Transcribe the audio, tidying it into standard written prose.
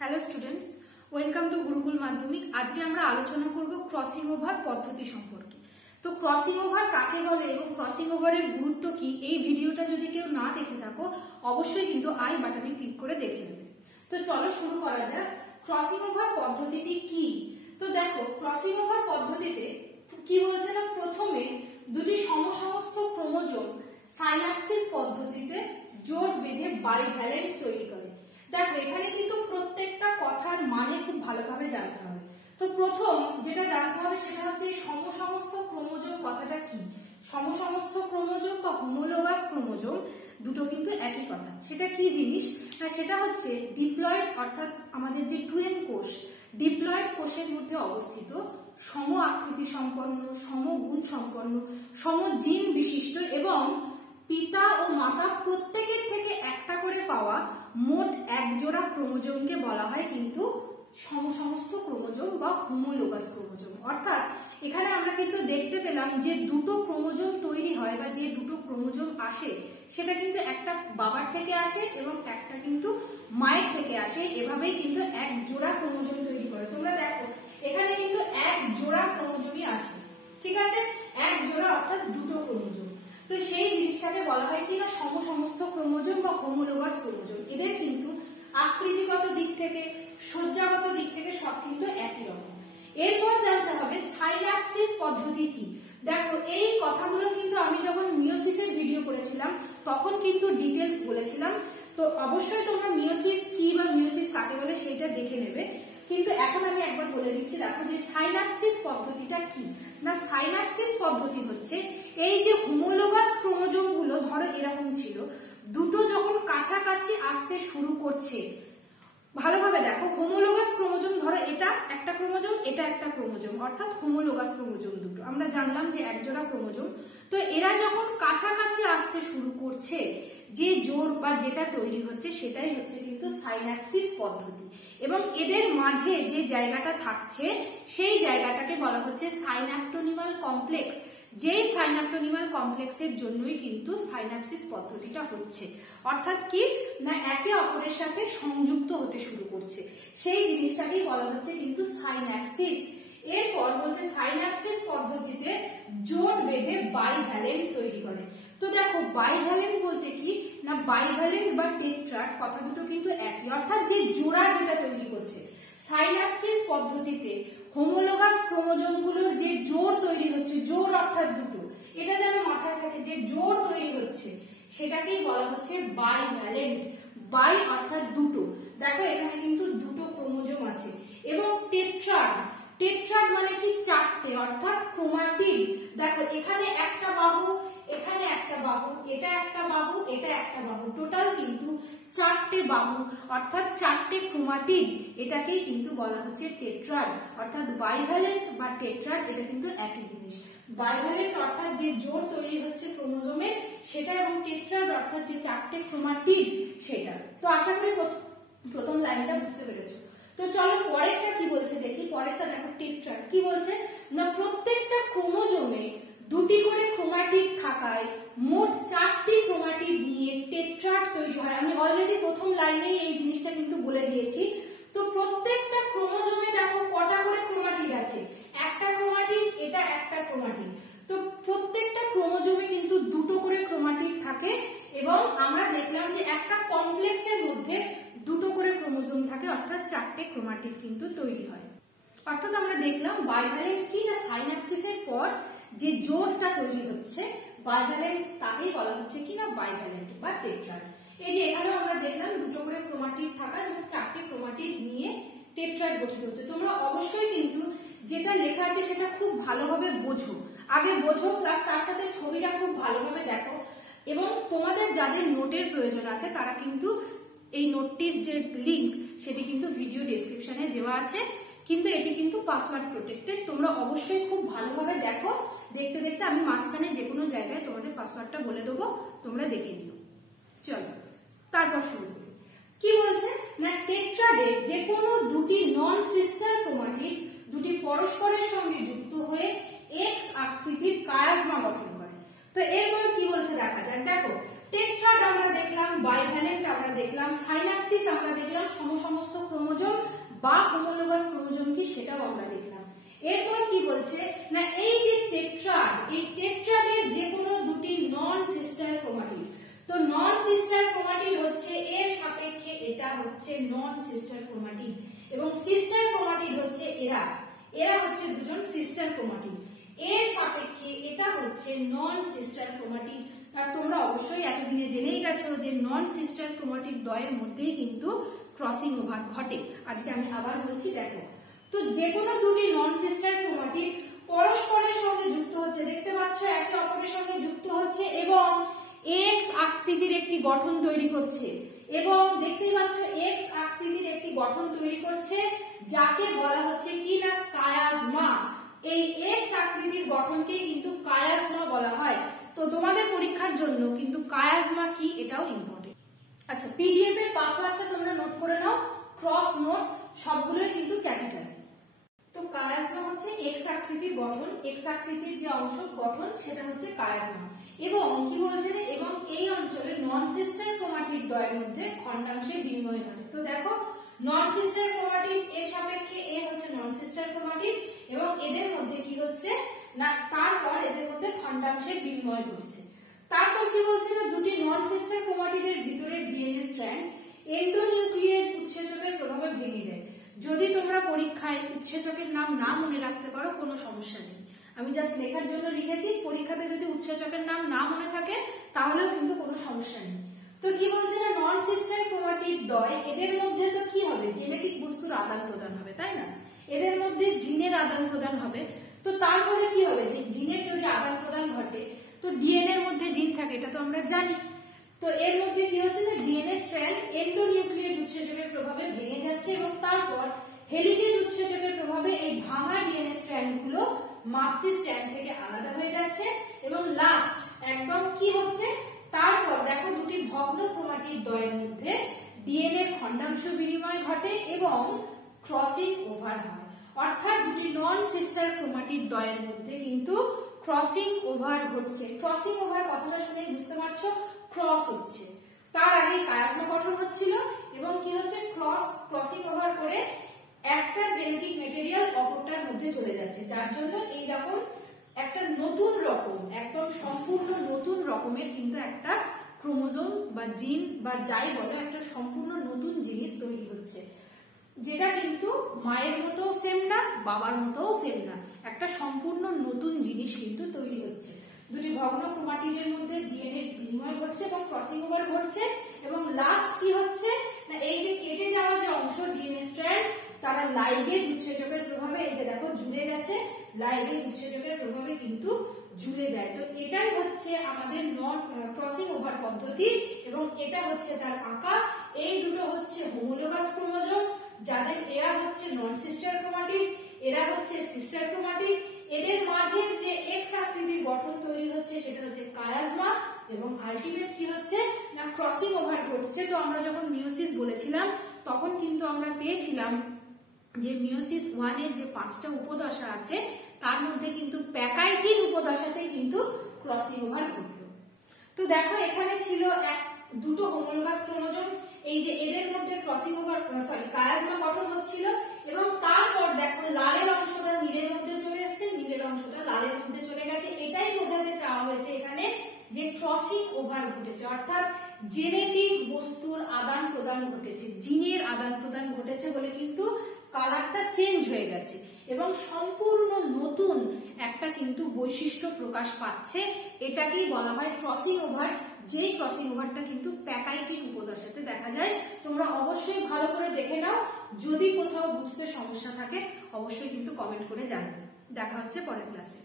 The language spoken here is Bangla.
Hello students, welcome to Gurukul মাধ্যমিক। আজকে আমরা আলোচনা করব ক্রসিং ওভার পদ্ধতি সম্পর্কে। তো ক্রসিং ওভার কাকে বলে এবং ক্রসিং ওভারের গুরুত্ব কি, এই ভিডিওটা যদি কেউ না দেখে থাকো অবশ্যই কিন্তু আই বাটনে ক্লিক করে দেখে নেবে। তো চলো শুরু করা যাক। ক্রসিং ওভার পদ্ধতিটি কি? তো দেখো, ক্রসিং ওভার পদ্ধতিতে কি বলছে না, প্রথমে দুটি সমসমস্ত ক্রোমোজোম সাইন্যাপসিস পদ্ধতিতে জোট বেঁধে বাইভ্যালেন্ট তৈরি করে। দেখো, এখানে কিন্তু প্রত্যেকটা কথার মানে খুব ভালোভাবে জানতে হবে। তো প্রথম যেটা জানতে হবে সেটা হচ্ছে সমসমস্ত ক্রোমোজোম কথাটা কি। সমসমস্ত ক্রোমোজোম বা হোমোলোগাস ক্রোমোজোম দুটো কিন্তু একই কথা। সেটা কি জিনিস না, সেটা হচ্ছে ডিপ্লয়েড অর্থাৎ আমাদের যে টুয়েন কোষ, ডিপ্লয়েড কোষের মধ্যে অবস্থিত সম আকৃতি সম্পন্ন, সমগুণ সম্পন্ন, সমজিন বিশিষ্ট এবং পিতা ও মাতা প্রত্যেকের থেকে একটা করে পাওয়া মোট এক জোড়া ক্রোমোজোমকে বলা হয় কিন্তু সমসমস্ত ক্রোমোজোম বা হোমোলোগাস ক্রোমোজোম। অর্থাৎ এখানে আমরা কিন্তু দেখতে পেলাম যে দুটো ক্রোমোজোম তৈরি হয় বা যে দুটো ক্রোমোজোম আসে সেটা কিন্তু একটা বাবার থেকে আসে এবং একটা কিন্তু মায়ের থেকে আসে। এভাবেই কিন্তু এক জোড়া ক্রোমোজোম তৈরি করে। তোমরা দেখো এখানে কিন্তু এক জোড়া ক্রোমোজোমই আছে, ঠিক আছে, এক জোড়া অর্থাৎ দুটো ক্রোমোজোম। তো সেই জিনিসটাকে বলা হয় কিনা সমসমস্ত ক্রোমোজোম বা হোমোলোগাস ক্রোমোজোম। এদের কিন্তু আকৃতিগত দিক থেকে, সজ্জাগত দিক থেকে সব কিন্তু একই রকম। এরপর জানতে হবে সাইন্যাপসিস পদ্ধতি কি। দেখো, এই কথাগুলো কিন্তু আমি যখন মিওসিসের ভিডিও করেছিলাম তখন কিন্তু ডিটেলস বলেছিলাম। তো অবশ্যই তোমরা মিওসিস কি বা মিওসিস কাকে বলে সেটা দেখে নেবে, কিন্তু এখন আমি একবার বলে দিচ্ছি। দেখো যে সাইন্যাপসিস পদ্ধতিটা কি না, সাইন্যাপসিস পদ্ধতি হচ্ছে এই যে হোমোলোগাস ক্রোমোজোম গুলো ধরো এরকম ছিল, দুটো যখন কাছাকাছি আসতে শুরু করছে, ভালোভাবে দেখো, হোমোলোগাস ক্রোমোজোম ধরো এটা একটা ক্রোমোজোম, এটা একটা ক্রোমোজোম, অর্থাৎ হোমোলোগাস ক্রোমোজোম দুটো, আমরা জানলাম যে একজোড়া ক্রোমোজোম। তো এরা যখন কাছাকাছি আসতে শুরু করছে, যে জোড় বা যেটা তৈরি হচ্ছে সেটাই হচ্ছে কিন্তু সাইন্যাপসিস পদ্ধতি। এবং এদের মাঝে যে জায়গাটা থাকছে সেই জায়গাটাকে বলা হচ্ছে সাইন্যাপটোনিমাল কমপ্লেক্স। যেই সাইন্যাপটোনিমাল কমপ্লেক্সের জন্যই কিন্তু সাইন্যাপসিস পদ্ধতিটা হচ্ছে। অর্থাৎ কি না, একে অপরের সাথে সংযুক্ত হতে শুরু করছে, সেই জিনিসটাকেই বলা হচ্ছে কিন্তু সাইন্যাপসিস। এরপর বলছে সাইন্যাপসিস পদ্ধতিতে জোট বেঁধে বাইভ্যালেন্ট তৈরি করে। তো দেখো, বাইভ্যালেন্ট বলতে কি না, বাইভ্যালেন্ট বা টেট্রাড কথা দুটো কিন্তু একই, অর্থাৎ যে জোড়া যেটা তৈরি করছে। সাইন্যাপসিস পদ্ধতিতে হোমোলোগাস ক্রোমোজোম গুলোর যে জোড় তৈরি হচ্ছে, জোড় অর্থাৎ দুটো, এটা যেন মাথায় থাকে, যে জোড় তৈরি হচ্ছে সেটাকেই বলা হচ্ছে বাইভ্যালেন্ট। বাই অর্থাৎ দুটো, দেখো এখানে কিন্তু দুটো ক্রোমোজোম আছে। এবং টেট্রাড, টেট্রাড মানে কি চারটে, অর্থাৎ ক্রোমাটিড। দেখো এখানে একটা বাহু, এখানে একটা বাহু, এটা একটা বাহু, এটা একটা বাহু, টোটাল কিন্তু চারটে বাহু অর্থাৎ চারটে ক্রোমাটিড। এটাকেই কিন্তু বলা হচ্ছে টেট্রাড। অর্থাৎ বাইভ্যালেন্ট বা টেট্রাড এটা কিন্তু একই জিনিস। বাইভ্যালেন্ট অর্থাৎ যে জোড় তৈরি হচ্ছে ক্রোমোজোমের সেটা, এবং টেট্রাড অর্থাৎ যে চারটে ক্রোমাটিড সেটা। তো আশা করি প্রথম লাইনটা বুঝতে পেরেছো। তো চলো পরেরটা কি বলছে দেখি। পরেরটা দেখো, টেট্রাড কি বলছে না, প্রত্যেকটা ক্রোমোজোমে দুটি করে ক্রোমাটিড থাকায় মোট চারটি ক্রোমাটিড নিয়ে টেট্রাড তৈরি হয়। আমি অলরেডি প্রথম লাইনেই এই জিনিসটা কিন্তু বলে দিয়েছি। তো প্রত্যেকটা ক্রোমোজোমে দেখো কটা করে ক্রোমাটিড আছে, একটা ক্রোমাটিড, এটা একটা ক্রোমাটিড। তো প্রত্যেকটা ক্রোমোজোমে কিন্তু দুটো করে ক্রোমাটিড থাকে এবং আমরা দেখলাম যে একটা কমপ্লেক্সের মধ্যে দুটো করে ক্রোমোজোম থাকে, অর্থাৎ চারটে ক্রোমাটিড কিন্তু তৈরি হয়। অর্থাৎ আমরা দেখলাম বাইভ্যালেন্ট কি না, সাইন্যাপসিসের পর যে জোড়টা তৈরি হচ্ছে বাইভ্যালেন্ট, তাকেই বলা হচ্ছে কি না বাইভ্যালেন্ট বা টেট্রাড। এই যে এখানে আমরা দেখলাম দুটো করে ক্রোমাটিড থাকা এবং চারটে ক্রোমাটিড নিয়ে টেট্রাড গঠিত হচ্ছে। তোমরা অবশ্যই কিন্তু যেটা লেখা আছে সেটা খুব ভালোভাবে বোঝো, আগে বোঝো, প্লাস তার সাথে ছবিটা খুব ভালোভাবে দেখো। এবং তোমাদের যাদের নোটের প্রয়োজন আছে তারা কিন্তু এই নোটটির যে লিংক সেটি কিন্তু ভিডিও ডেসক্রিপশনে দেওয়া আছে, কিন্তু এটি কিন্তু পাসওয়ার্ড প্রোটেক্টেড। তোমরা অবশ্যই খুব ভালোভাবে দেখো, দেখতে দেখতে আমি মাঝখানে যে কোনো জায়গায় তোমাদের পাসওয়ার্ডটা বলে দেবো, তোমরা দেখে নিও। চলো তারপর শুরু করি। কি বলছে না, টেট্রাডের যে কোনো দুটি নন সিস্টার ক্রোমাটিড দুটি পরস্পরের সঙ্গে যুক্ত হয়ে এক্স আকৃতির কায়াজমা গঠন করে। তো এরপর কি বলছে দেখা যাক। দেখো, টেট্রাড আমরা দেখলাম, বাইভ্যালেন্ট আমরা দেখলাম, সাইন্যাপসিস আমরা দেখলাম, সমস্ত ক্রোমোজোম বা হোমোলোগাস ক্রোমোজোম কি সেটাও আমরা দেখলাম। এরপর কি বলছে না, এই যে টেট্রাড, এই টেট্রাডের যে কোনো দুটি নন সিস্টার ক্রোমাটিড, তো নন সিস্টার ক্রোমাটিড হচ্ছে এর সাপেক্ষে এটা হচ্ছে নন সিস্টার ক্রোমাটিড, এবং সিস্টার ক্রোমাটিড হচ্ছে এরা হচ্ছে দুজন সিস্টার ক্রোমাটিড, এর সাপেক্ষে এটা হচ্ছে নন সিস্টার ক্রোমাটিড। আর তোমরা অবশ্যই এতদিনে জেনেই গেছো যে নন সিস্টার ক্রোমাটিড দ্বয়ের মধ্যেই কিন্তু ক্রসিং ওভার ঘটে। আজকে আমি আবার বলছি, দেখো, তো যে কোনো দুটি নন সিস্টার ক্রোমাটিড পরস্পরের সঙ্গে যুক্ত হচ্ছে, দেখতে পাচ্ছ একে অপরের সঙ্গে যুক্ত হচ্ছে এবং এক্স আকৃতির একটি গঠন তৈরি করছে, এবং দেখতেই পাচ্ছ এক্স আকৃতির একটি গঠন তৈরি করছে যাকে বলা হচ্ছে কি না কায়াজমা। এই এক্স আকৃতির গঠনকেই কিন্তু কায়াজমা বলা হয়। তো তোমাদের পরীক্ষার জন্য কিন্তু কায়াজমা কি এটাও ইম্পর্টেন্ট। আচ্ছা, পিডিএফ এর পাসওয়ার্ডটা তোমরা নোট করে নাও, ক্রস নোট, সবগুলোই কিন্তু ক্যাপিটাল। তো কায়াজমা হচ্ছে এক্স আকৃতির গঠন, এক্স আকৃতির যে অংশ গঠন সেটা হচ্ছে কায়াজমা, এবং কি বলছে, এবং এই অঞ্চলে নন সিস্টার ক্রোমাটিড দ্বয়ের মধ্যে খন্ডাংশের বিনিময় ঘটে। তো দেখো, নন সিস্টার ক্রোমাটিড এর সাপেক্ষে এ হচ্ছে নন সিস্টার ক্রোমাটিড, এবং এদের মধ্যে কি হচ্ছে না, তারপর এদের মধ্যে খন্ডাংশের বিনিময় ঘটছে। তারপর কি বলছে না, দুটি নন সিস্টার ক্রোমাটিডের ভিতরে ডিএনএ স্ট্র্যান্ড এন্ডোনিউক্লিয়েজ উৎসেচকের প্রভাবে ভেঙে যায়। যদি তোমরা পরীক্ষায় উৎসেচকের নাম না মনে রাখতে পারো কোনো সমস্যা নেই, আমি জাস্ট লেখার জন্য লিখেছি, পরীক্ষাতে যদি উৎসেচকের নাম না মনে থাকে তাহলেও কিন্তু কোনো সমস্যা নেই। তো কি বলছে না, নন সিস্টার ক্রোমাটিড দ্বয়, এদের মধ্যে তো কি হবে, জেনেটিক বস্তুর আদান প্রদান হবে, তাই না, এদের মধ্যে জিনের আদান প্রদান হবে। তো তার ফলে কি হবে, যে জিনের যদি আদান প্রদান ঘটে তো ডিএনএ এর মধ্যে জিন থাকে, এটা তো আমরা জানি। তো এর মধ্যে কি হচ্ছে না, ডিএনএ স্ট্র্যান্ড এন্ডোনিউক্লিয়েজ উৎসেচকের প্রভাবে ভেঙে যাচ্ছে, এবং তারপর হেলিকেজ উৎসেচকের প্রভাবে এই ভাঙা ডিএনএ স্ট্র্যান্ড গুলো মাতৃ স্ট্র্যান্ড থেকে আলাদা হয়ে যাচ্ছে, এবং লাস্ট একদম কি হচ্ছে, তারপর দেখো দুটি ভগ্ন ক্রোমাটিড দ্বয়ের মধ্যে ডিএনএ খন্ডাংশ বিনিময় ঘটে এবং ক্রসিং ওভার হয়। অর্থাৎ দুটি নন সিস্টার ক্রোমাটিড দ্বয়ের মধ্যে কিন্তু ক্রসিং ওভার ঘটছে। ক্রসিং ওভার কথাটা শুনে বুঝতে পারছো, ক্রস হচ্ছে। তার আগে কায়াজমা গঠন হচ্ছিল, এবং কি হচ্ছে, ক্রসিং ওভার করে একটা জেনেটিক মেটেরিয়াল অপরটার মধ্যে চলে যাচ্ছে, যার জন্য এইরকম একটা নতুন রকম, একদম সম্পূর্ণ নতুন রকমের কিন্তু একটা ক্রোমোজোম বা জিন বা যাই বলো, একটা সম্পূর্ণ নতুন জিনিস তৈরি হচ্ছে, যেটা কিন্তু মায়ের মতো সেম না, বাবার মতো সেম না, একটা সম্পূর্ণ নতুন জিনিস কিন্তু তৈরি হচ্ছে। দুটি ভগ্ন ক্রোমাটিডের মধ্যে ডিএনএ বিনিময় ঘটছে এবং ক্রসিং ওভার ঘটছে, এবং লাস্ট কি হচ্ছে না, এই যে কেটে যাওয়া যে অংশ ডিএনএ স্ট্র্যান্ড, তারা লাইগেজ উৎসেচকের প্রভাবে, এই যে দেখো ঝুলে গেছে, লাইগেজ উৎসেচকের প্রভাবে কিন্তু ঝুলে যায়। তো এটাই হচ্ছে আমাদের নন ক্রসিং ওভার পদ্ধতি, এবং এটা হচ্ছে তার আঁকা। এই দুটো হচ্ছে হোমোলোগাস ক্রোমোজোম, যাদের এরা হচ্ছে নন সিস্টার ক্রোমাটিড, এরা হচ্ছে সিস্টার ক্রোমাটিড, এদের মাঝে যে এক্স আকৃতির গঠন তৈরি হচ্ছে সেটা হচ্ছে কায়াজমা, এবং আলটিমেট কি হচ্ছে না ক্রসিং ওভার ঘটছে। তো আমরা যখন মিওসিস বলেছিলাম তখন কিন্তু আমরা পেয়েছিলাম যে মিওসিস 1 এর যে 5টা উপদশা আছে তার মধ্যে কিন্তু প্যাকাইটিন উপদশাতেই কিন্তু ক্রসিং ওভার ঘটলো। তো দেখো, এখানে ছিল দুটো হোমোলোগাস ক্রোমোজোম, এই যে এদের মধ্যে ক্রসিং ওভার কায়াজমা গঠন হচ্ছিল, এবং তারপর দেখো লালের অংশটা নীলের মধ্যে চলে এসেছে, নীলের অংশটা লালের মধ্যে চলে গেছে। এটাই বোঝাতে চাওয়া হয়েছে এখানে যে ক্রসিং ওভার ঘটেছে, অর্থাৎ জেনেটিক বস্তুর আদান প্রদান ঘটেছে, জিনের আদান প্রদান ঘটেছে বলে কিন্তু কালারটা চেঞ্জ হয়ে গেছে এবং সম্পূর্ণ নতুন একটা কিন্তু বৈশিষ্ট্য প্রকাশ পাচ্ছে। এটাকেই বলা হয় ক্রসিং ওভার, যেই ক্রসিং ওভারটা কিন্তু প্যাকাইটিন উপদশাতে দেখা যায়। তোমরা অবশ্যই ভালো করে দেখে নাও, যদি কোথাও বুঝতে সমস্যা থাকে অবশ্যই কিন্তু কমেন্ট করে জানাবে। দেখা হচ্ছে পরের ক্লাসে।